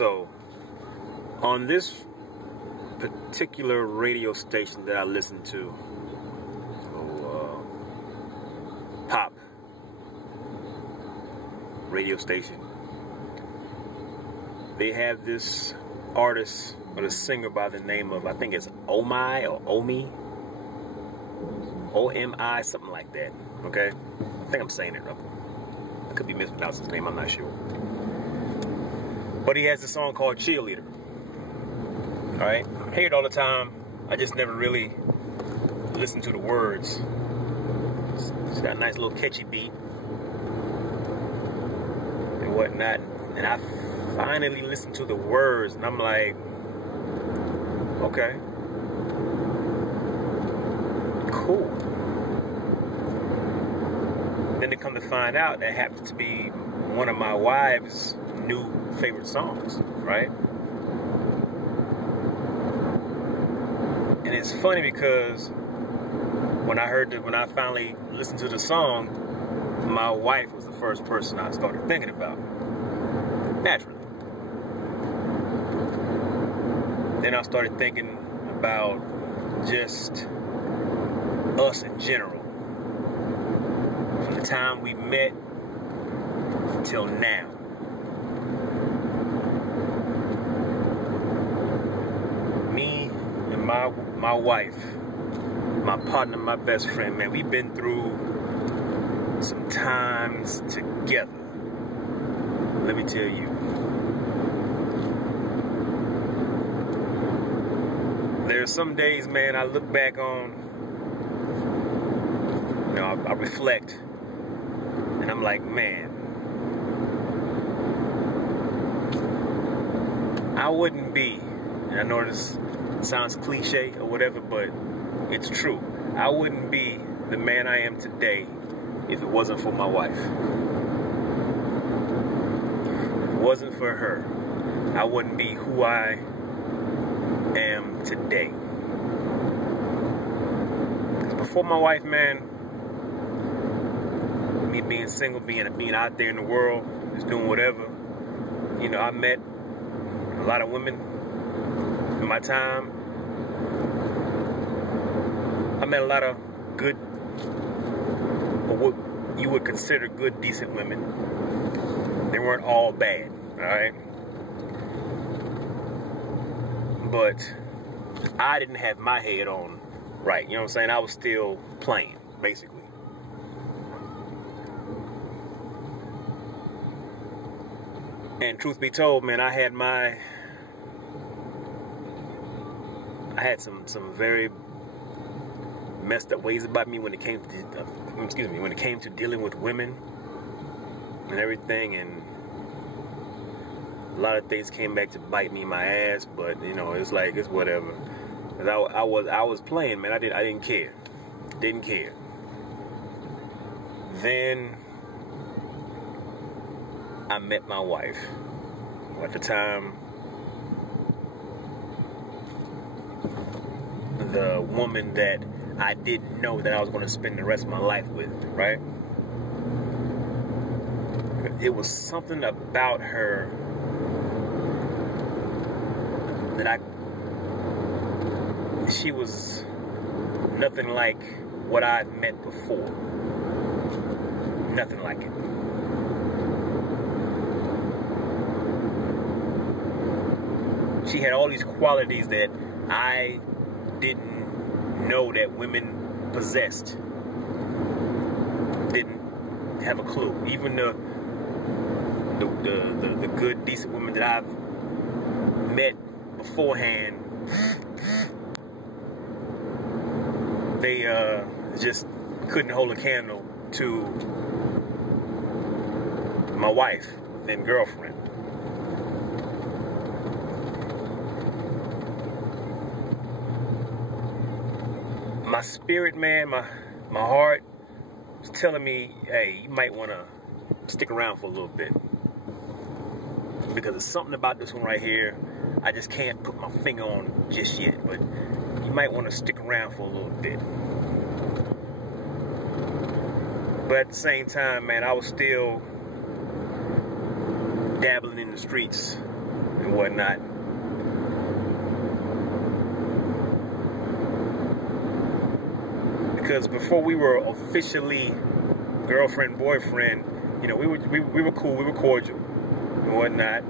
So, on this particular radio station that I listen to, pop radio station, they have this artist or a singer by the name of, I think it's Omi or Omi, O-M-I, something like that. Okay, I think I'm saying it wrong. I could be mispronouncing his name, I'm not sure. But he has a song called Cheerleader. Alright, I hear it all the time. I just never really listened to the words. It's got a nice little catchy beat and whatnot. And I finally listened to the words and I'm like, okay, cool. Then to come to find out, that happens to be one of my wife's new favorite songs, right? And it's funny because when I finally listened to the song, my wife was the first person I started thinking about, naturally. Then I started thinking about just us in general. From the time we met until now. Me and my wife, my partner, my best friend, man, we've been through some times together. Let me tell you. There are some days, man, I look back on, you know, I reflect, and I'm like, man, I wouldn't be, and I know this sounds cliche or whatever, but it's true. I wouldn't be the man I am today if it wasn't for my wife. If it wasn't for her, I wouldn't be who I am today. Because before my wife, man, me being single, being out there in the world, just doing whatever, you know, I met a lot of women in my time. I met a lot of good, or what you would consider good, decent women. They weren't all bad, alright? But I didn't have my head on right, you know what I'm saying? I was still playing, basically. And truth be told, man, I had some very messed up ways about me when it came to dealing with women and everything, and a lot of things came back to bite me in my ass. But you know, it's like, it's whatever. 'Cause I was playing, man. I didn't care. Didn't care. Then I met my wife. At the time, the woman that I didn't know that I was going to spend the rest of my life with, right? It was something about her that she was nothing like what I've met before. Nothing like it. She had all these qualities that I didn't know that women possessed. Didn't have a clue. Even the good, decent women that I've met beforehand, they just couldn't hold a candle to my wife, then girlfriend. My spirit, man, my heart was telling me, hey, you might want to stick around for a little bit. Because there's something about this one right here I just can't put my finger on just yet, but you might want to stick around for a little bit. But at the same time, man, I was still dabbling in the streets, and whatnot. Because before we were officially girlfriend, boyfriend, you know, we were cool, we were cordial and whatnot.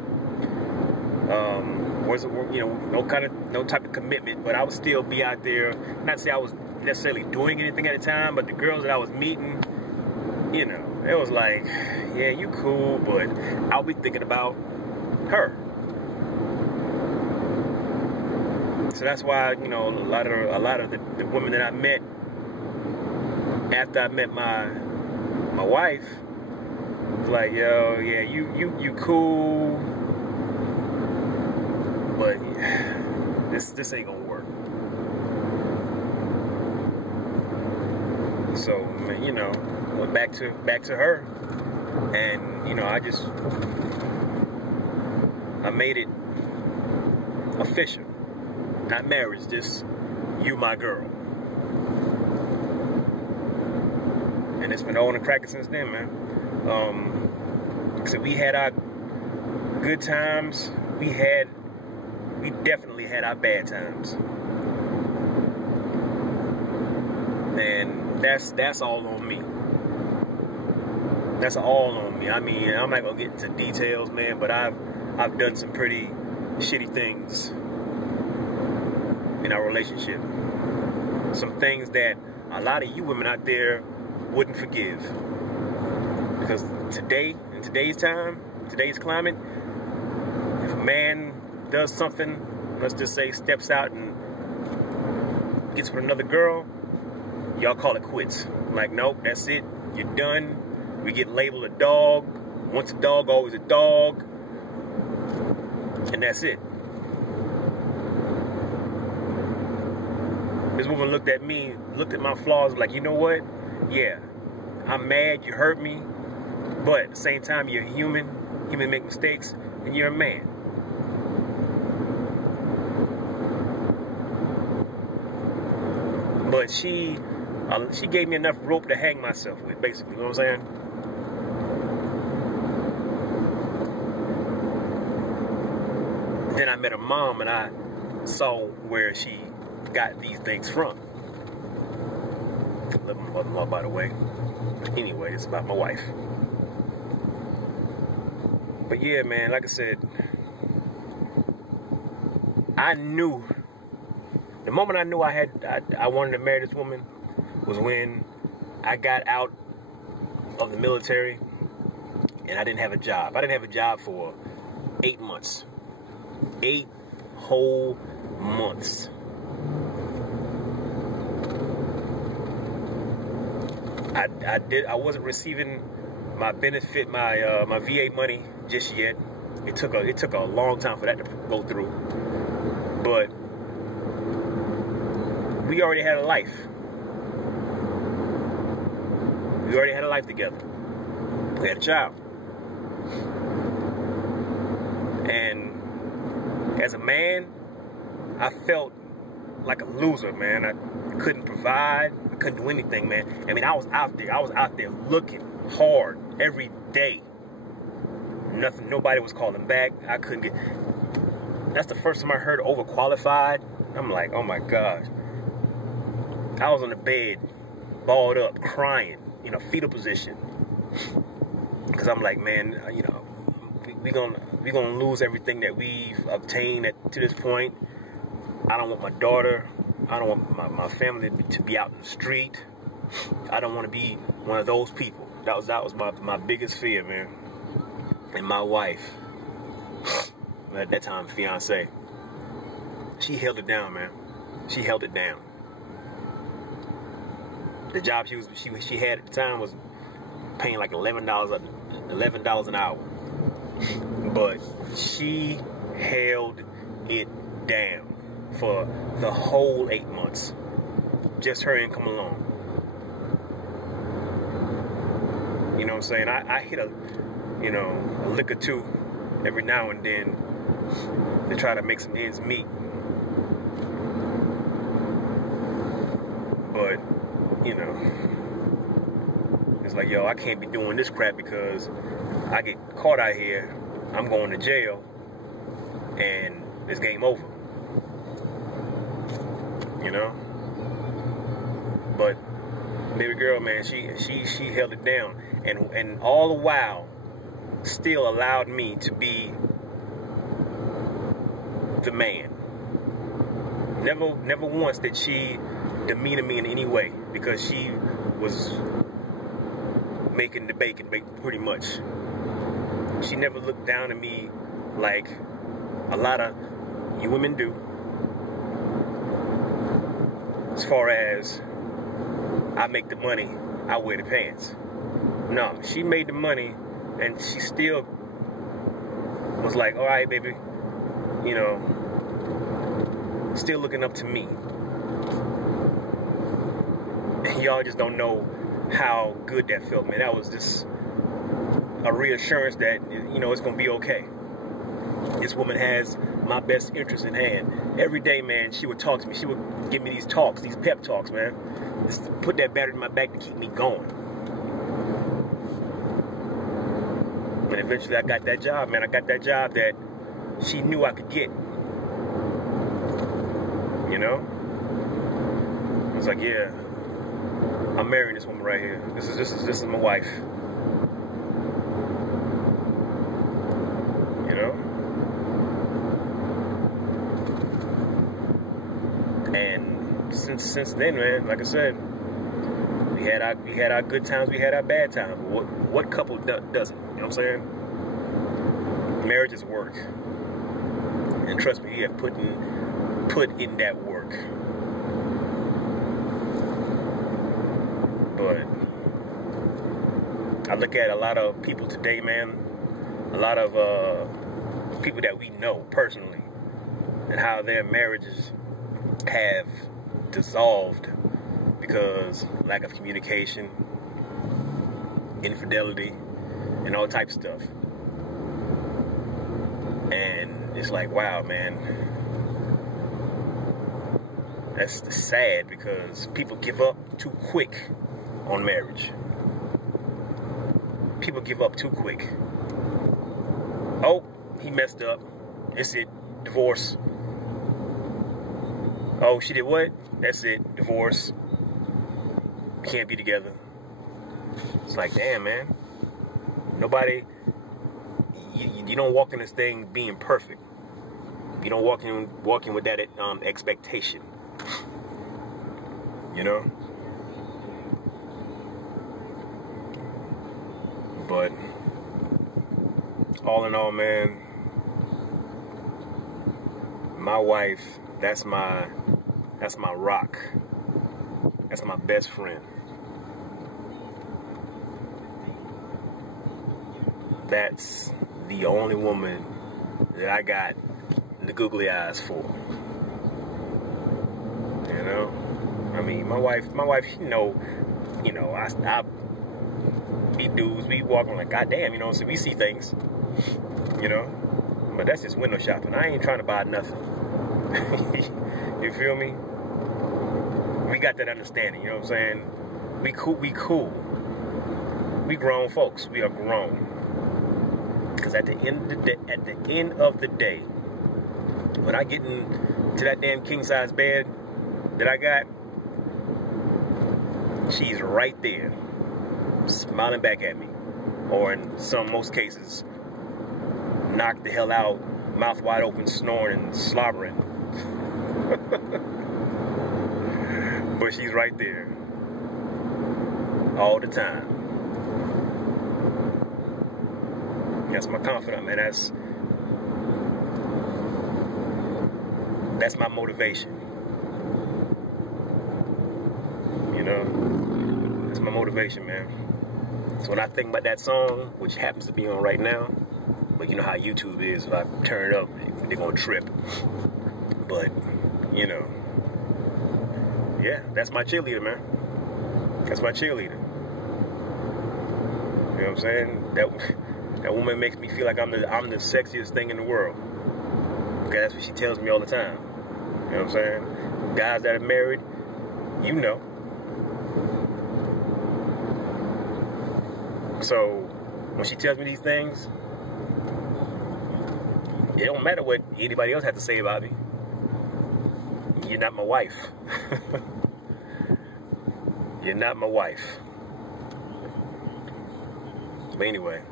Wasn't, you know, no type of commitment, but I would still be out there. Not to say I was necessarily doing anything at the time, but the girls that I was meeting, you know, it was like, yeah, you cool, but I'll be thinking about her. So that's why, you know, a lot of the women that I met after I met my wife, was like, yo, yeah, you cool, but this ain't gonna work. So, you know, went back to her, and you know, I made it official, not marriage, just you my girl. And it's been on and cracking since then, man. So we had our good times. We definitely had our bad times. And that's all on me. That's all on me. I mean, I'm not gonna get into details, man, but I've done some pretty shitty things in our relationship. Some things that a lot of you women out there wouldn't forgive. Because today, in today's time, today's climate, if a man does something, let's just say steps out and gets with another girl, y'all call it quits. Like, nope, that's it, you're done. We get labeled a dog. Once a dog, always a dog. And that's it. This woman looked at me, looked at my flaws, like, you know what? Yeah, I'm mad, you hurt me, but at the same time, you're human. Humans make mistakes, and you're a man. But she gave me enough rope to hang myself with, basically, you know what I'm saying? Then I met her mom, and I saw where she got these things from. I love my mother-in-law, by the way. Anyway, it's about my wife. But yeah, man, like I said, I knew, the moment I knew I wanted to marry this woman was when I got out of the military and I didn't have a job. I didn't have a job for 8 months. 8 whole months. I wasn't receiving my benefit, my VA money just yet. It took a long time for that to go through. But we already had a life. We already had a life together. We had a child. And as a man, I felt like a loser, man. I couldn't provide. I couldn't do anything, man. I mean, I was out there looking hard every day. Nothing, nobody was calling back. I couldn't get, that's the first time I heard overqualified. I'm like, oh my gosh. I was on the bed, balled up, crying, you know, fetal position. Because I'm like, man, you know, we're gonna lose everything that we've obtained to this point. I don't want my daughter, I don't want my family to be out in the street. I don't want to be one of those people. That was my biggest fear, man. And my wife, at that time, fiance, she held it down, man. She held it down. The job she had at the time was paying like $11 an hour. But she held it down for the whole 8 months. Just her income alone. You know what I'm saying? I hit a lick or two every now and then to try to make some ends meet. But, you know, it's like, yo, I can't be doing this crap because I get caught out here, I'm going to jail, and it's game over. You know? But baby girl, man, she held it down, and all the while still allowed me to be the man. Never once did she demean me in any way, because she was making the bacon, pretty much. She never looked down at me like a lot of you women do, as far as I make the money, I wear the pants. No, she made the money, and she still was like, all right, baby, you know, still looking up to me. And y'all just don't know how good that felt, man. That was just a reassurance that, you know, it's going to be okay. This woman has my best interest in hand. Every day, man, she would talk to me. She would give me these talks, these pep talks, man. Just to put that battery in my back to keep me going. And eventually I got that job, man. I got that job that she knew I could get. You know? I was like, yeah, I'm marrying this woman right here. This is my wife. You know? And since then, man, like I said, we had our good times, we had our bad times. What couple doesn't? You know what I'm saying? Marriage is work, and trust me, you have put in that work. But I look at a lot of people today, man, a lot of people that we know personally, and how their marriages have dissolved because lack of communication, infidelity, and all types of stuff. And it's like, wow, man, that's sad, because people give up too quick on marriage. People give up too quick. Oh, he messed up. It's it. Divorce. Oh, she did what? That's it. Divorce. Can't be together. It's like, damn, man. Nobody, you don't walk in this thing being perfect. You don't walking with that expectation. You know? But all in all, man, my wife, that's my rock. That's my best friend. That's the only woman that I got the googly eyes for. You know? I mean, my wife, I we dudes, we walking like, goddamn, you know, so we see things, you know? But that's just window shopping. I ain't trying to buy nothing. You feel me? We got that understanding, you know what I'm saying? We cool. We grown folks. We are grown. Because at the end of the day, when I get into that damn king size bed that I got, she's right there, smiling back at me, or in most cases, knocked the hell out, mouth wide open, snoring and slobbering. But she's right there all the time. That's my confidant, man. That's my motivation. You know, that's my motivation, man. So when I think about that song, which happens to be on right now, but you know how YouTube is, if I turn it up, they're gonna trip. But, you know, yeah, that's my cheerleader, man. That's my cheerleader. You know what I'm saying? That woman makes me feel like I'm the sexiest thing in the world. Okay, that's what she tells me all the time. You know what I'm saying? Guys that are married, you know. So when she tells me these things, It don't matter what anybody else had to say about me. You're not my wife. You're not my wife. But anyway,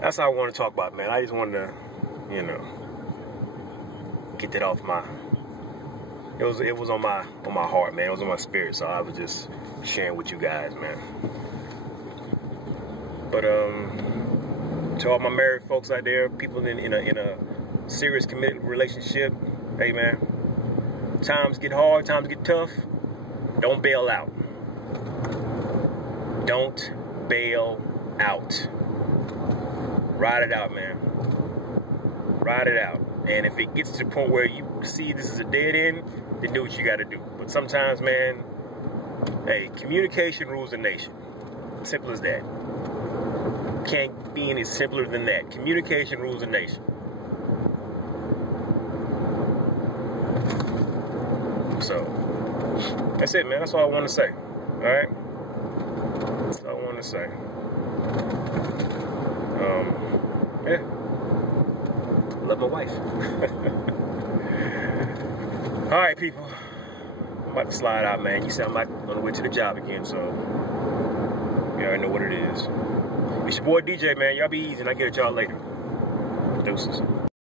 that's how I want to talk about, man. I just wanted to, you know, get that off my. It was on my heart, man. It was on my spirit, so I was just sharing with you guys, man. But to all my married folks out there, people in a serious committed relationship, hey man, times get hard, times get tough. Don't bail out. Don't bail out. Ride it out, man. Ride it out. And if it gets to the point where you see this is a dead end, then do what you got to do. But sometimes, man, hey, communication rules the nation. Simple as that. Can't be any simpler than that. Communication rules the nation. So, that's it, man. That's all I want to say. Alright? That's all I want to say. Yeah. Love my wife. Alright, people. I'm about to slide out, man. You see I'm like on the way to the job again, so you already know what it is. It's your boy DJ, man. Y'all be easy, and I'll get at y'all later. Deuces.